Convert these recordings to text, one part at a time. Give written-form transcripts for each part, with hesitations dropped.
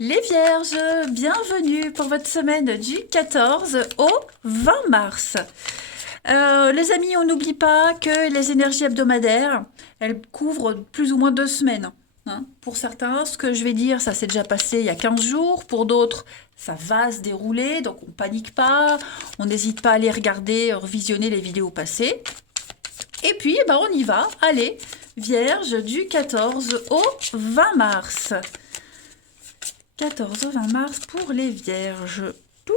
Les Vierges, bienvenue pour votre semaine du 14 au 20 mars. Les amis, on n'oublie pas que les énergies hebdomadaires, elles couvrent plus ou moins 2 semaines. Pour certains, ce que je vais dire, ça s'est déjà passé il y a 15 jours. Pour d'autres, ça va se dérouler, donc on panique pas. On n'hésite pas à aller regarder, revisionner les vidéos passées. Et puis, on y va. Allez, Vierge du 14 au 20 mars. 14 au 20 mars pour les Vierges. Tout.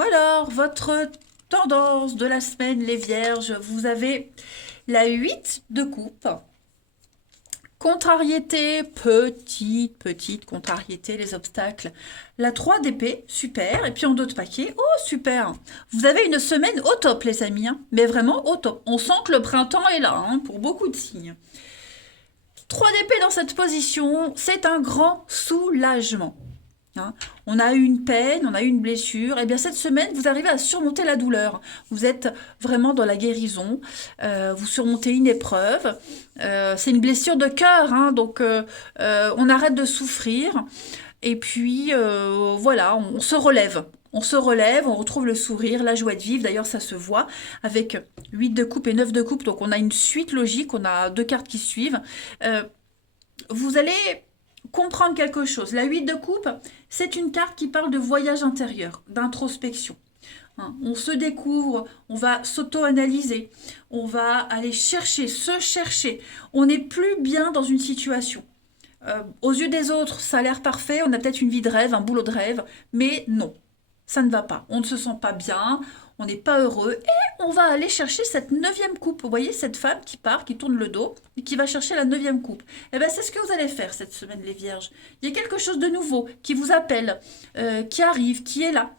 Alors, votre tendance de la semaine, les Vierges, vous avez la 8 de coupe. Contrariété, petite contrariété, les obstacles. La 3 d'épée, super. Et puis en d'autres paquets, oh super. Vous avez une semaine au top, les amis. Mais vraiment au top. On sent que le printemps est là, pour beaucoup de signes. 3 d'épée dans cette position, c'est un grand soulagement. On a eu une peine, on a eu une blessure. Et bien cette semaine, vous arrivez à surmonter la douleur. Vous êtes vraiment dans la guérison. Vous surmontez une épreuve. C'est une blessure de cœur, donc on arrête de souffrir. Et puis voilà, on se relève. On se relève, on retrouve le sourire, la joie de vivre. D'ailleurs, ça se voit avec 8 de coupe et 9 de coupe. Donc, on a une suite logique. On a 2 cartes qui suivent. Vous allez comprendre quelque chose. La 8 de coupe, c'est une carte qui parle de voyage intérieur, d'introspection. On se découvre, on va s'auto-analyser, on va aller chercher, se chercher. On n'est plus bien dans une situation. Aux yeux des autres, ça a l'air parfait, on a peut-être une vie de rêve, un boulot de rêve, mais non, ça ne va pas. On ne se sent pas bien, on n'est pas heureux, et on va aller chercher cette 9e coupe. Vous voyez cette femme qui part, qui tourne le dos, et qui va chercher la 9e coupe. Eh bien, c'est ce que vous allez faire cette semaine, les Vierges. Il y a quelque chose de nouveau qui vous appelle, qui arrive, qui est là.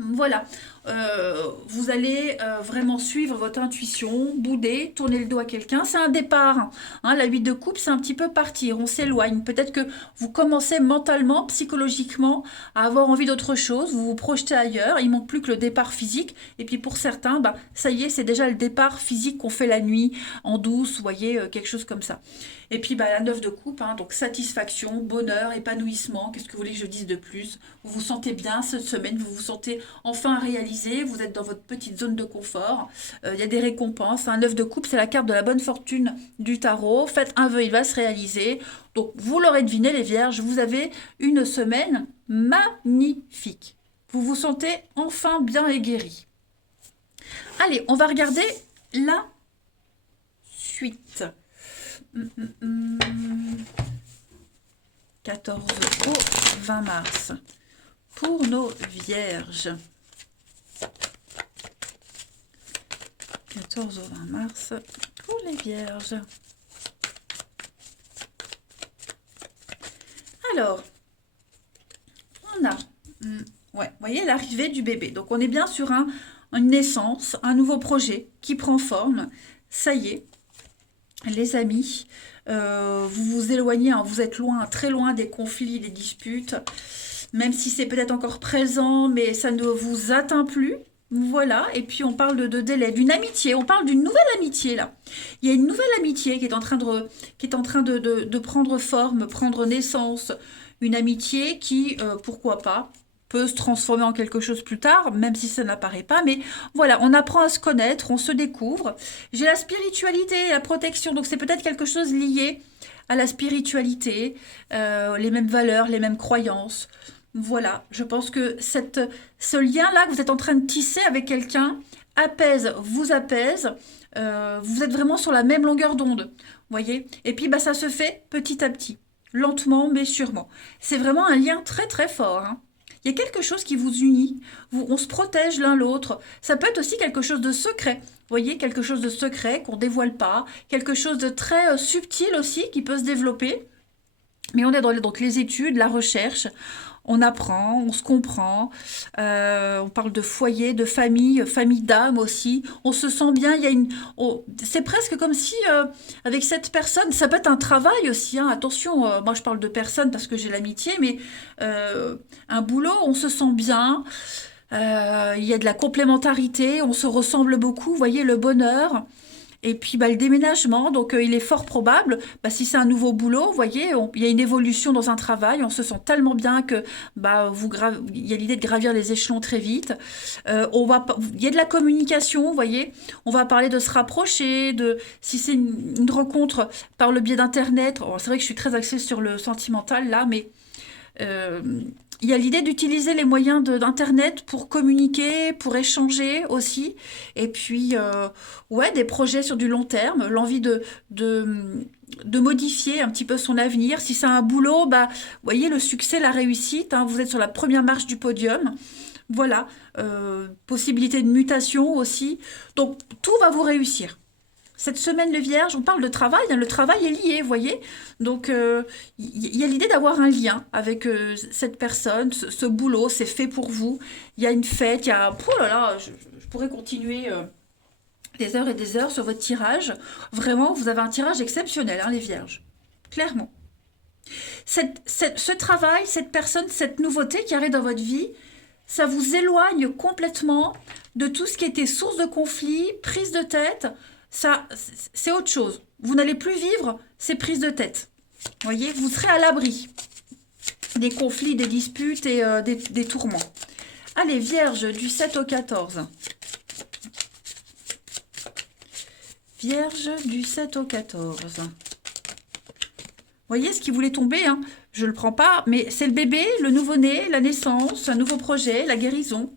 Voilà, vous allez vraiment suivre votre intuition, bouder, tourner le dos à quelqu'un. C'est un départ. La 8 de coupe, c'est un petit peu partir, on s'éloigne. Peut-être que vous commencez mentalement, psychologiquement, à avoir envie d'autre chose, vous vous projetez ailleurs, il manque plus que le départ physique. Et puis pour certains, ça y est, c'est déjà le départ physique qu'on fait la nuit, en douce, vous voyez, quelque chose comme ça. Et puis la 9 de coupe, donc satisfaction, bonheur, épanouissement, qu'est-ce que vous voulez que je dise de plus? Vous vous sentez bien cette semaine, vous vous sentez enfin réalisé, vous êtes dans votre petite zone de confort, il y a des récompenses. Un 9 de coupe, c'est la carte de la bonne fortune du tarot. Faites un vœu, il va se réaliser. Donc vous l'aurez deviné, les Vierges, vous avez une semaine magnifique. Vous vous sentez enfin bien et guéri. Allez, on va regarder la suite. 14 au 20 mars pour nos Vierges. 14 au 20 mars pour les Vierges. Alors, on a, vous voyez l'arrivée du bébé. Donc on est bien sur une naissance, un nouveau projet qui prend forme. Ça y est, les amis, vous vous éloignez, vous êtes loin, très loin des conflits, des disputes, même si c'est peut-être encore présent, mais ça ne vous atteint plus. Voilà, et puis on parle de délai, d'une amitié, on parle d'une nouvelle amitié là. Il y a une nouvelle amitié qui est en train de prendre forme, prendre naissance. Une amitié qui, pourquoi pas, peut se transformer en quelque chose plus tard, même si ça n'apparaît pas. Mais voilà, on apprend à se connaître, on se découvre. J'ai la spiritualité, la protection, donc c'est peut-être quelque chose lié à la spiritualité, les mêmes valeurs, les mêmes croyances. Voilà, je pense que ce lien-là que vous êtes en train de tisser avec quelqu'un vous apaise. Vous êtes vraiment sur la même longueur d'onde, voyez. Et puis ça se fait petit à petit, lentement mais sûrement. C'est vraiment un lien très très fort. Il y a quelque chose qui vous unit. On se protège l'un l'autre. Ça peut être aussi quelque chose de secret. Vous voyez, quelque chose de secret qu'on dévoile pas, quelque chose de très subtil aussi qui peut se développer. Mais on est dans donc les études, la recherche. On apprend, on se comprend, on parle de foyer, de famille, famille d'âme aussi. On se sent bien. C'est presque comme si avec cette personne, ça peut être un travail aussi. Attention, moi je parle de personne parce que j'ai l'amitié, mais un boulot, on se sent bien. Il y a de la complémentarité, on se ressemble beaucoup. Vous voyez le bonheur. Et puis bah, le déménagement, donc il est fort probable, bah, si c'est un nouveau boulot, vous voyez, il y a une évolution dans un travail, on se sent tellement bien que bah, il y a l'idée de gravir les échelons très vite. Il y a de la communication, vous voyez, on va parler de se rapprocher, si c'est une rencontre par le biais d'Internet, c'est vrai que je suis très axée sur le sentimental là, mais euh, il y a l'idée d'utiliser les moyens d'Internet pour communiquer, pour échanger aussi. Et puis, ouais, des projets sur du long terme, l'envie de modifier un petit peu son avenir. Si c'est un boulot, bah, vous voyez, le succès, la réussite, hein, vous êtes sur la première marche du podium. Voilà, possibilité de mutation aussi. Donc, tout va vous réussir. Cette semaine, le Vierge, on parle de travail, hein, le travail est lié, vous voyez. Donc, il y a l'idée d'avoir un lien avec cette personne, ce boulot, c'est fait pour vous. Il y a une fête, il y a... Oh là là, je pourrais continuer des heures et des heures sur votre tirage. Vraiment, vous avez un tirage exceptionnel, hein, les Vierges. Clairement. Ce travail, cette personne, cette nouveauté qui arrive dans votre vie, ça vous éloigne complètement de tout ce qui était source de conflit, prise de tête. Ça, c'est autre chose. Vous n'allez plus vivre ces prises de tête. Vous voyez, vous serez à l'abri des conflits, des disputes et des tourments. Allez, Vierge, du 7 au 14. Vierge, du 7 au 14. Vous voyez ce qui voulait tomber, hein, je ne le prends pas, mais c'est le bébé, le nouveau-né, la naissance, un nouveau projet, la guérison.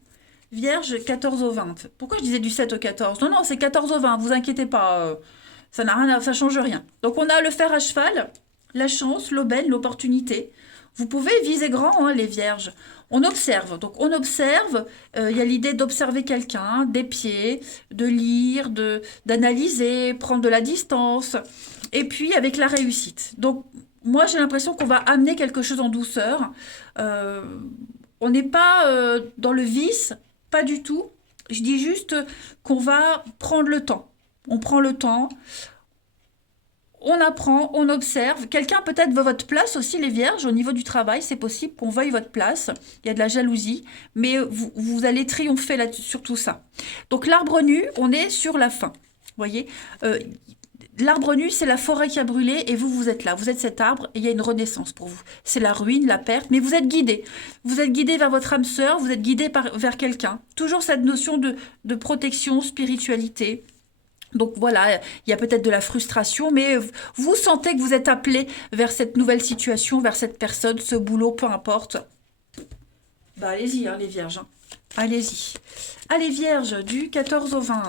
Vierge, 14 au 20. Pourquoi je disais du 7 au 14? Non, non, c'est 14 au 20, vous inquiétez pas, ça n'a rien ça change rien. Donc on a le fer à cheval, la chance, l'aubaine, l'opportunité. Vous pouvez viser grand, hein, les vierges. On observe, donc on observe, il y a l'idée d'observer quelqu'un, des pieds, de lire, d'analyser, prendre de la distance, et puis avec la réussite. Donc moi j'ai l'impression qu'on va amener quelque chose en douceur. Euh, on n'est pas dans le vice, pas du tout. Je dis juste qu'on va prendre le temps. On prend le temps, on apprend, on observe. Quelqu'un peut-être veut votre place aussi, les vierges, au niveau du travail. C'est possible qu'on veuille votre place. Il y a de la jalousie, mais vous allez triompher là, sur tout ça. Donc l'arbre nu, on est sur la fin. Vous voyez, l'arbre nu, c'est la forêt qui a brûlé et vous êtes là. Vous êtes cet arbre et il y a une renaissance pour vous. C'est la ruine, la perte, mais vous êtes guidé. Vous êtes guidé vers votre âme sœur, vous êtes guidé vers quelqu'un. Toujours cette notion de protection, spiritualité. Donc voilà, il y a peut-être de la frustration, mais vous sentez que vous êtes appelé vers cette nouvelle situation, vers cette personne, ce boulot, peu importe. Bah allez-y, hein, les vierges. Hein. Allez-y. Allez, vierges, du 14 au 20.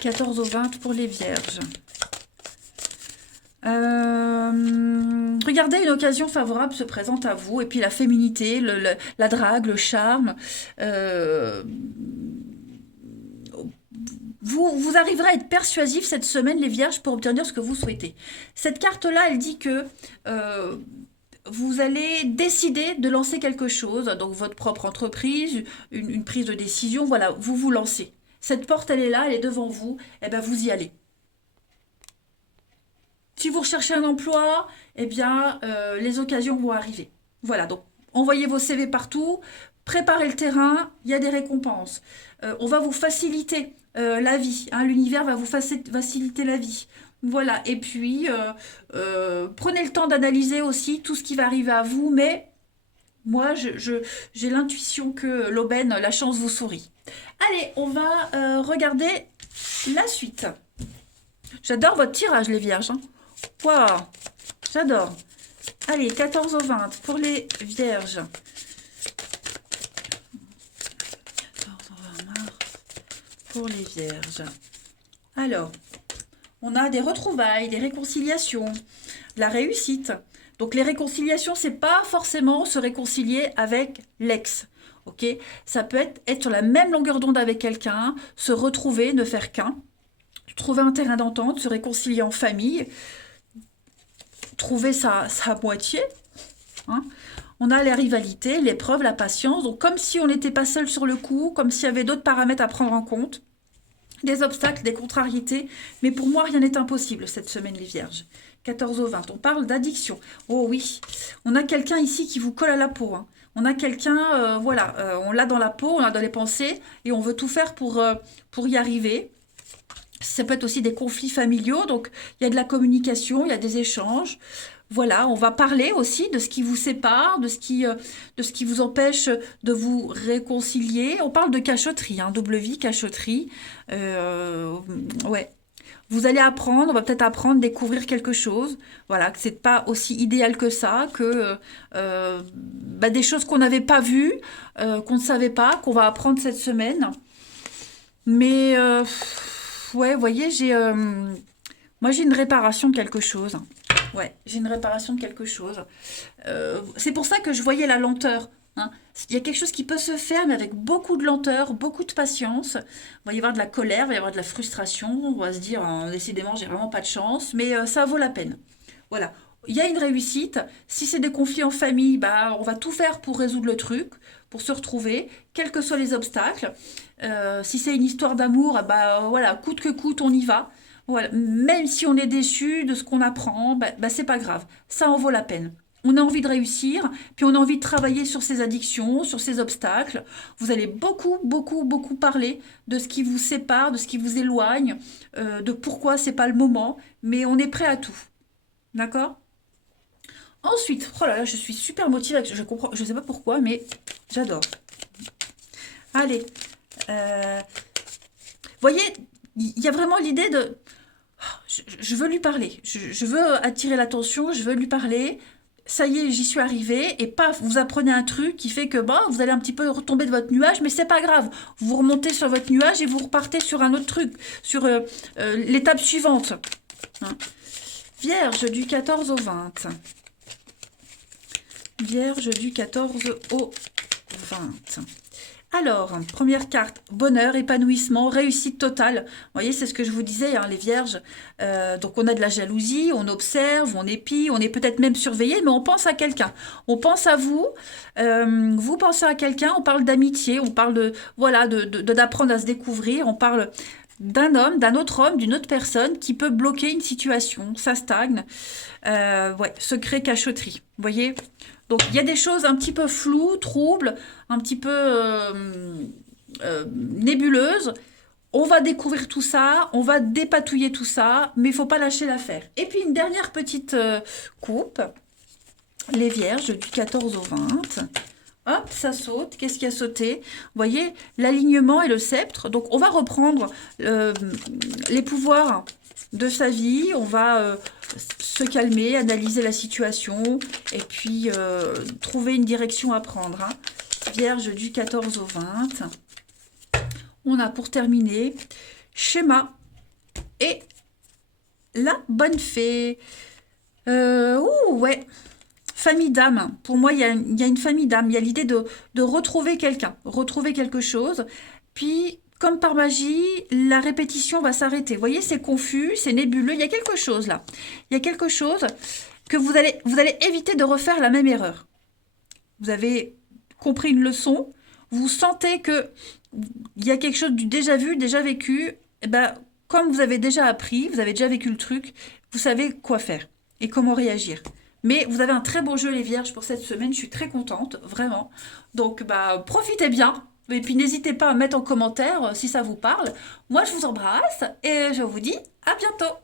14 au 20 pour les vierges. Regardez, une occasion favorable se présente à vous, et puis la féminité, la drague, le charme. Vous arriverez à être persuasif cette semaine, les vierges, pour obtenir ce que vous souhaitez. Cette carte-là, elle dit que vous allez décider de lancer quelque chose, donc votre propre entreprise, une prise de décision, voilà, vous vous lancez. Cette porte, elle est là, elle est devant vous, et bien vous y allez. Si vous recherchez un emploi, eh bien, les occasions vont arriver. Voilà, donc envoyez vos CV partout, préparez le terrain, il y a des récompenses. On va vous faciliter la vie, hein, l'univers va vous faciliter la vie. Voilà, et puis prenez le temps d'analyser aussi tout ce qui va arriver à vous, mais moi, j'ai l'intuition que l'aubaine, la chance vous sourit. Allez, on va regarder la suite. J'adore votre tirage, les vierges. Hein. Waouh, j'adore. Allez, 14 au 20 pour les vierges. 14 au 20 mars pour les vierges. Alors, on a des retrouvailles, des réconciliations, la réussite. Donc les réconciliations, c'est pas forcément se réconcilier avec l'ex. Ok, ça peut être sur la même longueur d'onde avec quelqu'un, se retrouver, ne faire qu'un, trouver un terrain d'entente, se réconcilier en famille, trouver sa moitié. Hein. On a les rivalités, l'épreuve, la patience. Donc comme si on n'était pas seul sur le coup, comme s'il y avait d'autres paramètres à prendre en compte. Des obstacles, des contrariétés. Mais pour moi, rien n'est impossible cette semaine, les vierges. 14 au 20. On parle d'addiction. Oh oui, on a quelqu'un ici qui vous colle à la peau. Hein. On a quelqu'un, voilà, on l'a dans la peau, on l'a dans les pensées, et on veut tout faire pour y arriver. Ça peut être aussi des conflits familiaux, donc il y a de la communication, il y a des échanges. Voilà, on va parler aussi de ce qui vous sépare, de ce qui vous empêche de vous réconcilier. On parle de cachotterie, hein, double vie, cachotterie. Ouais. Vous allez apprendre, on va peut-être apprendre, découvrir quelque chose. Voilà, que c'est pas aussi idéal que ça, que bah, des choses qu'on n'avait pas vues, qu'on ne savait pas, qu'on va apprendre cette semaine. Mais ouais, vous voyez, moi j'ai une réparation de quelque chose. Ouais, j'ai une réparation de quelque chose. C'est pour ça que je voyais la lenteur. Hein. Il y a quelque chose qui peut se faire, mais avec beaucoup de lenteur, beaucoup de patience. Il va y avoir de la colère, il va y avoir de la frustration. On va se dire, hein, décidément, j'ai vraiment pas de chance, mais ça vaut la peine. Voilà. Il y a une réussite. Si c'est des conflits en famille, bah, on va tout faire pour résoudre le truc, pour se retrouver, quels que soient les obstacles. Si c'est une histoire d'amour, bah voilà, coûte que coûte, on y va. Voilà. Même si on est déçu de ce qu'on apprend, bah, c'est pas grave. Ça en vaut la peine. On a envie de réussir, puis on a envie de travailler sur ses addictions, sur ses obstacles. Vous allez beaucoup, beaucoup, beaucoup parler de ce qui vous sépare, de ce qui vous éloigne, de pourquoi c'est pas le moment, mais on est prêt à tout. D'accord? Ensuite, oh là là, je suis super motivée, je comprends, je sais pas pourquoi, mais j'adore. Allez, voyez, il y a vraiment l'idée de, je veux lui parler, je veux attirer l'attention, je veux lui parler. Ça y est, j'y suis arrivée, et paf, vous apprenez un truc qui fait que bah, vous allez un petit peu retomber de votre nuage, mais c'est pas grave. Vous remontez sur votre nuage et vous repartez sur un autre truc, sur l'étape suivante. Hein. Vierge du 14 au 20. Vierge du 14 au 20. Alors, première carte, bonheur, épanouissement, réussite totale. Vous voyez, c'est ce que je vous disais, hein, les vierges. Donc, on a de la jalousie, on observe, on épie, on est peut-être même surveillé, mais on pense à quelqu'un. On pense à vous, vous pensez à quelqu'un, on parle d'amitié, on parle de, voilà, d'apprendre à se découvrir, on parle d'un homme, d'un autre homme, d'une autre personne qui peut bloquer une situation, ça stagne. Ouais, secret, cachotterie. Vous voyez? Donc, il y a des choses un petit peu floues, troubles, un petit peu nébuleuses. On va découvrir tout ça, on va dépatouiller tout ça, mais il faut pas lâcher l'affaire. Et puis, une dernière petite coupe. Les vierges du 14 au 20. Hop, ça saute. Qu'est-ce qui a sauté? Vous voyez, l'alignement et le sceptre. Donc, on va reprendre les pouvoirs de sa vie. On va se calmer, analyser la situation et puis trouver une direction à prendre. Hein. Vierge du 14 au 20. On a pour terminer schéma et la bonne fée. Ouais. Famille d'âme. Pour moi, il y a une famille d'âme. Il y a l'idée de retrouver quelqu'un, retrouver quelque chose. Puis, comme par magie, la répétition va s'arrêter. Vous voyez, c'est confus, c'est nébuleux. Il y a quelque chose là. Il y a quelque chose que vous allez éviter de refaire la même erreur. Vous avez compris une leçon. Vous sentez que il y a quelque chose du déjà vu, déjà vécu. Et ben, comme vous avez déjà appris, vous avez déjà vécu le truc, vous savez quoi faire et comment réagir. Mais vous avez un très beau jeu, les vierges, pour cette semaine. Je suis très contente, vraiment. Donc, bah, profitez bien. Et puis, n'hésitez pas à mettre en commentaire si ça vous parle. Moi, je vous embrasse et je vous dis à bientôt.